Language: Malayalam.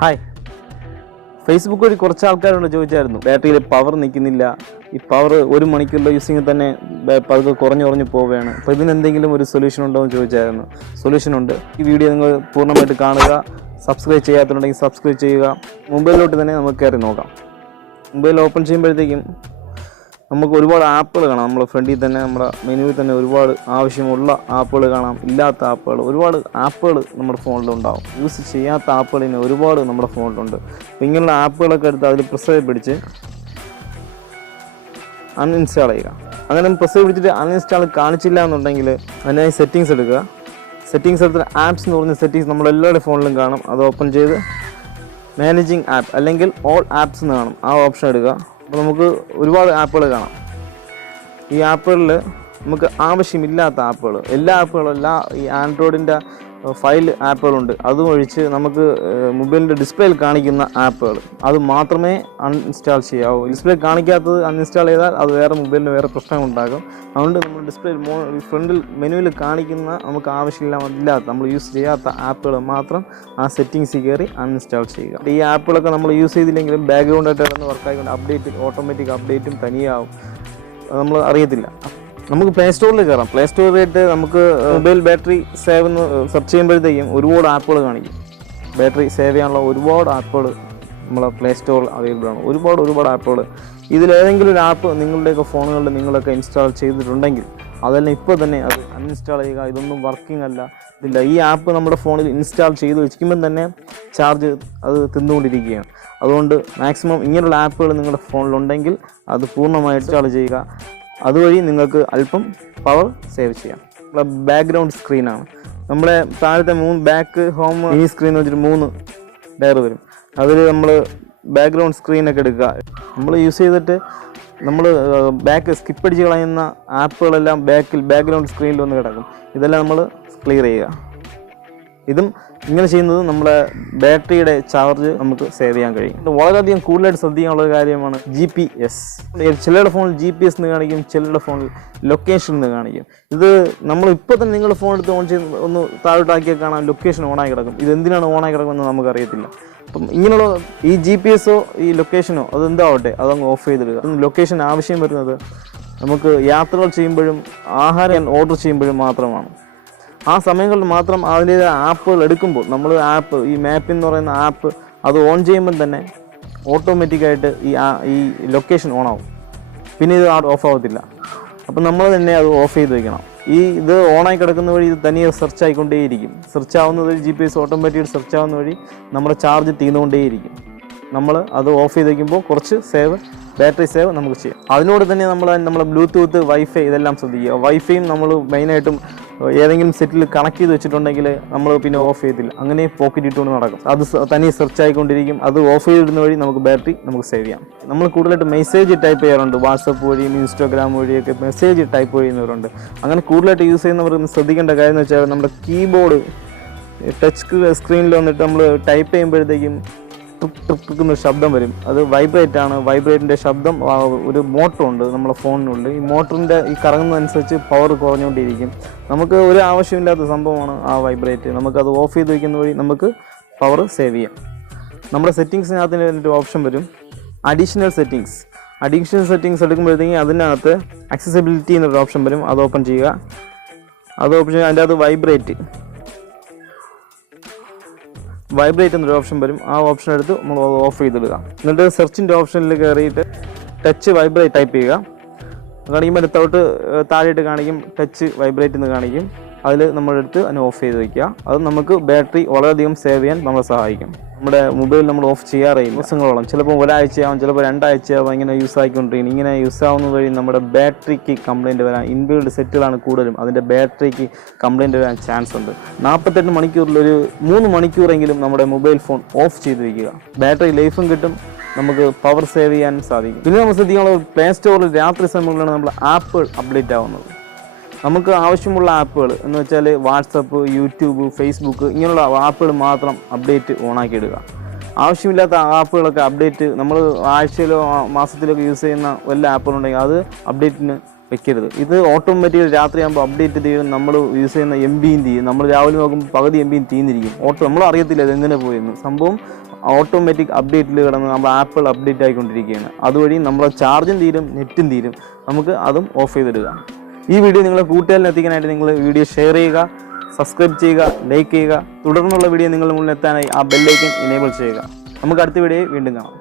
ഹായ്, ഫേസ്ബുക്ക് വഴി കുറച്ച് ആൾക്കാരോട് ചോദിച്ചായിരുന്നു ബാറ്ററിയിൽ പവർ നിൽക്കുന്നില്ല, ഈ പവർ 1 മണിക്കൂറിലെ യൂസിങ് തന്നെ പതുക്കെ കുറഞ്ഞു പോവുകയാണ്. അപ്പോൾ ഇതിനെന്തെങ്കിലും ഒരു സൊല്യൂഷൻ ഉണ്ടോ എന്ന് ചോദിച്ചായിരുന്നു. സൊല്യൂഷൻ ഉണ്ട്. ഈ വീഡിയോ നിങ്ങൾ പൂർണ്ണമായിട്ട് കാണുക. സബ്സ്ക്രൈബ് ചെയ്യാത്തുണ്ടെങ്കിൽ സബ്സ്ക്രൈബ് ചെയ്യുക. മൊബൈലിലോട്ട് തന്നെ നമുക്ക് കയറി നോക്കാം. മൊബൈൽ ഓപ്പൺ ചെയ്യുമ്പോഴത്തേക്കും നമുക്ക് ഒരുപാട് ആപ്പുകൾ കാണാം. നമ്മുടെ ഫ്രണ്ടിൽ തന്നെ, നമ്മുടെ മെനുവിൽ തന്നെ ഒരുപാട് ആവശ്യമുള്ള ആപ്പുകൾ കാണാം, ഇല്ലാത്ത ആപ്പുകൾ, ഒരുപാട് ആപ്പുകൾ നമ്മുടെ ഫോണിലുണ്ടാവും. യൂസ് ചെയ്യാത്ത ആപ്പുകൾ തന്നെ ഒരുപാട് നമ്മുടെ ഫോണിലുണ്ട്. അപ്പോൾ ഇങ്ങനെയുള്ള ആപ്പുകളൊക്കെ എടുത്ത് അതിൽ പ്രസ് പിടിച്ച് അൺഇൻസ്റ്റാൾ ചെയ്യുക. അങ്ങനെ പ്രസ് പിടിച്ചിട്ട് അൺഇൻസ്റ്റാൾ കാണിച്ചില്ല എന്നുണ്ടെങ്കിൽ അതിനായി സെറ്റിങ്സ് എടുക്കുക. സെറ്റിങ്സ് എടുത്തിട്ട് ആപ്സ് എന്ന് പറഞ്ഞ സെറ്റിങ്സ് നമ്മളെല്ലാവരുടെ ഫോണിലും കാണും. അത് ഓപ്പൺ ചെയ്ത് മാനേജിങ് ആപ്പ് അല്ലെങ്കിൽ ഓൾ ആപ്സ് എന്ന് കാണും. ആ ഓപ്ഷൻ എടുക്കുക. അപ്പോൾ നമുക്ക് ഒരുപാട് ആപ്പുകൾ കാണാം. ഈ ആപ്പുകളിൽ നമുക്ക് ആവശ്യമില്ലാത്ത ആപ്പുകൾ, എല്ലാ ആപ്പുകളും, ഈ ആൻഡ്രോയിഡിൻ്റെ ഫയൽ ആപ്പുകളുണ്ട്. അതും ഒഴിച്ച് നമുക്ക് മൊബൈലിൻ്റെ ഡിസ്പ്ലേയിൽ കാണിക്കുന്ന ആപ്പുകൾ അത് മാത്രമേ അൺഇൻസ്റ്റാൾ ചെയ്യാവൂ. ഡിസ്പ്ലേ കാണിക്കാത്തത് അൺഇൻസ്റ്റാൾ ചെയ്താൽ അത് വേറെ മൊബൈലിന് വേറെ പ്രശ്നങ്ങളുണ്ടാകും. അതുകൊണ്ട് നമ്മൾ ഡിസ്പ്ലേ ഫ്രണ്ടിൽ മെനുവിൽ കാണിക്കുന്ന നമുക്ക് ആവശ്യമില്ലാത്ത നമ്മൾ യൂസ് ചെയ്യാത്ത ആപ്പുകൾ മാത്രം ആ സെറ്റിങ്സിൽ കയറി അൺഇൻസ്റ്റാൾ ചെയ്യുക. ഈ ആപ്പുകളൊക്കെ നമ്മൾ യൂസ് ചെയ്തില്ലെങ്കിലും ബാക്ക്ഗ്രൗണ്ടായിട്ട് കിടന്ന് വർക്കായിക്കൊണ്ട് ഓട്ടോമാറ്റിക് അപ്ഡേറ്റും തനിയാവും, നമ്മൾ അറിയത്തില്ല. നമുക്ക് പ്ലേ സ്റ്റോറിൽ കയറാം. പ്ലേ സ്റ്റോറിലായിട്ട് നമുക്ക് മൊബൈൽ ബാറ്ററി സേവ് എന്ന് സെർച്ച് ചെയ്യുമ്പോഴത്തേക്കും ഒരുപാട് ആപ്പുകൾ കാണിക്കും. ബാറ്ററി സേവ് ചെയ്യാനുള്ള ഒരുപാട് ആപ്പുകൾ നമ്മളെ പ്ലേ സ്റ്റോറിൽ അവൈലബിൾ ആണ്. ഒരുപാട് ആപ്പുകൾ. ഇതിലേതെങ്കിലും ഒരു ആപ്പ് നിങ്ങളുടെയൊക്കെ ഫോണുകളിൽ നിങ്ങളൊക്കെ ഇൻസ്റ്റാൾ ചെയ്തിട്ടുണ്ടെങ്കിൽ അതെല്ലാം ഇപ്പോൾ തന്നെ അത് അൺഇൻസ്റ്റാൾ ചെയ്യുക. ഇതൊന്നും വർക്കിംഗ് അല്ല, ഇതില്ല. ഈ ആപ്പ് നമ്മുടെ ഫോണിൽ ഇൻസ്റ്റാൾ ചെയ്ത് വെക്കുമ്പം തന്നെ ചാർജ് അത് തിന്നുകൊണ്ടിരിക്കുകയാണ്. അതുകൊണ്ട് മാക്സിമം ഇങ്ങനെയുള്ള ആപ്പുകൾ നിങ്ങളുടെ ഫോണിലുണ്ടെങ്കിൽ അത് പൂർണ്ണമായി ഇൻസ്റ്റാൾ ചെയ്യുക. അതുവഴി നിങ്ങൾക്ക് അല്പം പവർ സേവ് ചെയ്യാം. ബാക്ക്ഗ്രൗണ്ട് സ്ക്രീനാണ്. നമ്മുടെ താഴത്തെ 3 ബാക്ക്, ഹോം, ഈ സ്ക്രീൻ വെച്ചിട്ട് 3 ഡയർ വരും. അതിൽ നമ്മൾ ബാക്ക്ഗ്രൗണ്ട് സ്ക്രീനൊക്കെ എടുക്കുക. നമ്മൾ യൂസ് ചെയ്തിട്ട് നമ്മൾ ബാക്ക് സ്കിപ്പ് അടിച്ച് കളയുന്ന ആപ്പുകളെല്ലാം ബാക്ക്ഗ്രൗണ്ട് സ്ക്രീനിൽ വന്ന് കിടക്കും. ഇതെല്ലാം നമ്മൾ ക്ലിയർ ചെയ്യുക. ഇതും ഇങ്ങനെ ചെയ്യുന്നത് നമ്മുടെ ബാറ്ററിയുടെ ചാർജ് നമുക്ക് സേവ് ചെയ്യാൻ കഴിയും. വളരെയധികം കൂടുതലായിട്ട് ശ്രദ്ധിക്കാനുള്ള ഒരു കാര്യമാണ് GPS. ചിലരുടെ ഫോണിൽ GPS എന്ന് കാണിക്കും, ചിലരുടെ ഫോണിൽ ലൊക്കേഷൻ എന്ന് കാണിക്കും. ഇത് നമ്മൾ ഇപ്പോൾ തന്നെ നിങ്ങളുടെ ഫോൺ എടുത്ത് ഓൺ ചെയ്ത് ഒന്ന് താഴോട്ടാക്കിയാൽ കാണാൻ ലൊക്കേഷൻ ഓണായി കിടക്കും. ഇതെന്തിനാണ് ഓണായി കിടക്കുമെന്ന് നമുക്കറിയത്തില്ല. അപ്പം ഇങ്ങനെയുള്ള ഈ GPS ഈ ലൊക്കേഷനോ അതെന്താവട്ടെ അതങ്ങ് ഓഫ് ചെയ്തിടുക. ലൊക്കേഷൻ ആവശ്യം വരുന്നത് നമുക്ക് യാത്രകൾ ചെയ്യുമ്പോഴും ആഹാരം ഓർഡർ ചെയ്യുമ്പോഴും മാത്രമാണ്. ആ സമയങ്ങളിൽ മാത്രം അതിൻ്റെ ആപ്പുകൾ എടുക്കുമ്പോൾ നമ്മൾ ഈ മാപ്പിൻ എന്ന് പറയുന്ന ആപ്പ് അത് ഓൺ ചെയ്യുമ്പം തന്നെ ഓട്ടോമാറ്റിക്കായിട്ട് ഈ ലൊക്കേഷൻ ഓണാവും. പിന്നെ ഇത് ഓഫ് ആവത്തില്ല. അപ്പം നമ്മൾ തന്നെ അത് ഓഫ് ചെയ്ത് വയ്ക്കണം. ഇത് ഓണായി കിടക്കുന്ന വഴി ഇത് തനിയെ സെർച്ച് ആയിക്കൊണ്ടേയിരിക്കും. സെർച്ച് ആവുന്നത് GPS ഓട്ടോമാറ്റിക് സെർച്ച് ആവുന്ന വഴി നമ്മുടെ ചാർജ് തീർന്നുകൊണ്ടേയിരിക്കും. നമ്മൾ അത് ഓഫ് ചെയ്ത് വയ്ക്കുമ്പോൾ കുറച്ച് ബാറ്ററി സേവ് നമുക്ക് ചെയ്യാം. അതിനോട് തന്നെ നമ്മൾ ബ്ലൂടൂത്ത്, വൈഫൈ ഇതെല്ലാം ശ്രദ്ധിക്കുക. വൈഫൈയും നമ്മൾ മെയിനായിട്ടും ഏതെങ്കിലും സെറ്റിൽ കണക്ട് ചെയ്ത് വെച്ചിട്ടുണ്ടെങ്കിൽ നമ്മൾ പിന്നെ ഓഫ് ചെയ്തില്ല, അങ്ങനെ പോക്കറ്റ് ഇട്ടുകൊണ്ട് നടക്കും. അത് തനിയെ സെർച്ച് ആയിക്കൊണ്ടിരിക്കും. അത് ഓഫ് ചെയ്തിടുന്ന വഴി ബാറ്ററി നമുക്ക് സേവ് ചെയ്യാം. നമ്മൾ കൂടുതലായിട്ട് മെസ്സേജ് ടൈപ്പ് ചെയ്യാറുണ്ട്. വാട്സപ്പ് വഴിയും ഇൻസ്റ്റാഗ്രാം വഴിയൊക്കെ മെസ്സേജ് ടൈപ്പ് ചെയ്യുന്നവരുണ്ട്. അങ്ങനെ കൂടുതലായിട്ട് യൂസ് ചെയ്യുന്നവർ ശ്രദ്ധിക്കേണ്ട കാര്യം എന്ന് വെച്ചാൽ നമ്മുടെ കീബോർഡ് ടച്ച് സ്ക്രീനിൽ വന്നിട്ട് നമ്മൾ ടൈപ്പ് ചെയ്യുമ്പോഴത്തേക്കും ട്രിക്കുന്ന ഒരു ശബ്ദം വരും. അത് വൈബ്രേറ്റ് ആണ്. വൈബ്രേറ്റിൻ്റെ ശബ്ദം ഒരു മോട്ടറുണ്ട് നമ്മുടെ ഫോണിനുള്ളിൽ. ഈ മോട്ടറിൻ്റെ ഈ കറങ്ങുന്നതനുസരിച്ച് പവർ കുറഞ്ഞുകൊണ്ടിരിക്കും. നമുക്ക് ഒരു ആവശ്യമില്ലാത്ത സംഭവമാണ് ആ വൈബ്രേറ്റ്. നമുക്കത് ഓഫ് ചെയ്ത് വയ്ക്കുന്ന വഴി നമുക്ക് പവർ സേവ് ചെയ്യാം. നമ്മുടെ സെറ്റിങ്സിനകത്ത് ഒരു ഓപ്ഷൻ വരും, അഡീഷണൽ സെറ്റിങ്സ് എടുക്കുമ്പോഴത്തേക്കും അതിനകത്ത് ആക്സസിബിലിറ്റി എന്നൊരു ഓപ്ഷൻ വരും. അത് ഓപ്പൺ ചെയ്യുക. അത് ഓപ്പൺ ചെയ്യുക. അതിൻ്റെ അകത്ത് വൈബ്രേറ്റ് എന്നൊരു ഓപ്ഷൻ വരും. ആ ഓപ്ഷൻ എടുത്ത് നമ്മൾ ഓഫ് ചെയ്തിടുക. എന്നിട്ട് സെർച്ചിൻ്റെ ഓപ്ഷനിൽ കയറിയിട്ട് ടച്ച് വൈബ്രേറ്റ് ടൈപ്പ് ചെയ്യുക. കാണിക്കുമ്പോൾ അടുത്തോട്ട് താഴെയിട്ട് കാണിക്കും ടച്ച് വൈബ്രേറ്റ് എന്ന് കാണിക്കും. അതിൽ നമ്മളെടുത്ത് അതിനെ ഓഫ് ചെയ്ത് വയ്ക്കുക. അത് നമുക്ക് ബാറ്ററി വളരെയധികം സേവ് ചെയ്യാൻ നമ്മളെ സഹായിക്കും. നമ്മുടെ മൊബൈൽ നമ്മൾ ഓഫ് ചെയ്യാറില്ല ദിവസങ്ങളോളം, ചിലപ്പോൾ ഒരാഴ്ചയാവും, ചിലപ്പോൾ 2 ആഴ്ചയാവും. ഇങ്ങനെ യൂസ് ആയിക്കൊണ്ടിരിക്കും. ഇങ്ങനെ യൂസ് ആവുന്ന വഴി നമ്മുടെ ബാറ്ററിക്ക് കംപ്ലയിൻറ്റ് വരാൻ, ഇൻബിൽഡ് സെറ്റുകളാണ് കൂടുതലും, അതിൻ്റെ ബാറ്ററിക്ക് കംപ്ലയിൻറ്റ് വരാൻ ചാൻസ് ഉണ്ട്. 48 മണിക്കൂറിൽ ഒരു 3 മണിക്കൂറെങ്കിലും നമ്മുടെ മൊബൈൽ ഫോൺ ഓഫ് ചെയ്ത് വയ്ക്കുക. ബാറ്ററി ലൈഫും കിട്ടും, നമുക്ക് പവർ സേവ് ചെയ്യാൻ സാധിക്കും. പിന്നെ നമ്മൾ ശ്രദ്ധിക്കാനുള്ള പ്ലേ സ്റ്റോറിൽ രാത്രി സമയങ്ങളിലാണ് നമ്മൾ ആപ്പുകൾ അപ്ഡേറ്റ് ആവുന്നത്. നമുക്ക് ആവശ്യമുള്ള ആപ്പുകൾ എന്ന് വെച്ചാൽ വാട്സപ്പ്, യൂട്യൂബ്, ഫേസ്ബുക്ക് ഇങ്ങനെയുള്ള ആപ്പുകൾ മാത്രം അപ്ഡേറ്റ് ഓണാക്കി ഇടുക. ആവശ്യമില്ലാത്ത ആപ്പുകളൊക്കെ അപ്ഡേറ്റ് നമ്മൾ ആഴ്ചയിലോ മാസത്തിലൊക്കെ യൂസ് ചെയ്യുന്ന വല്ല ആപ്പുകളുണ്ടെങ്കിൽ അത് അപ്ഡേറ്റിന് വെക്കരുത്. ഇത് ഓട്ടോമാറ്റിക്കലി രാത്രിയാകുമ്പോൾ അപ്ഡേറ്റ് ചെയ്യും. നമ്മൾ യൂസ് ചെയ്യുന്ന MB തീരും. നമ്മൾ രാവിലെ നോക്കുമ്പോൾ പകുതി MB തീർന്നിരിക്കും. നമ്മൾ അറിയത്തില്ല ഇത് എങ്ങനെ പോയെന്ന്. സംഭവം ഓട്ടോമാറ്റിക് അപ്ഡേറ്റിൽ കിടന്ന് നമ്മൾ ആപ്പിൾ അപ്ഡേറ്റ് ആയിക്കൊണ്ടിരിക്കുകയാണ്. അതുവഴി നമ്മളെ ചാർജും തീരും, നെറ്റും തീരും. നമുക്ക് അതും ഓഫ് ചെയ്തിടുക. ഈ വീഡിയോ നിങ്ങളെ കൂട്ടുകാരിൽ എത്തിക്കാനായിട്ട് നിങ്ങൾ വീഡിയോ ഷെയർ ചെയ്യുക, സബ്സ്ക്രൈബ് ചെയ്യുക, ലൈക്ക് ചെയ്യുക. തുടർന്നുള്ള വീഡിയോ നിങ്ങളുടെ മുന്നിൽ എത്താനായി ആ ബെല്ലൈക്കൻ എനേബിൾ ചെയ്യുക. നമുക്ക് അടുത്ത വീഡിയോയിൽ വീണ്ടും കാണാം.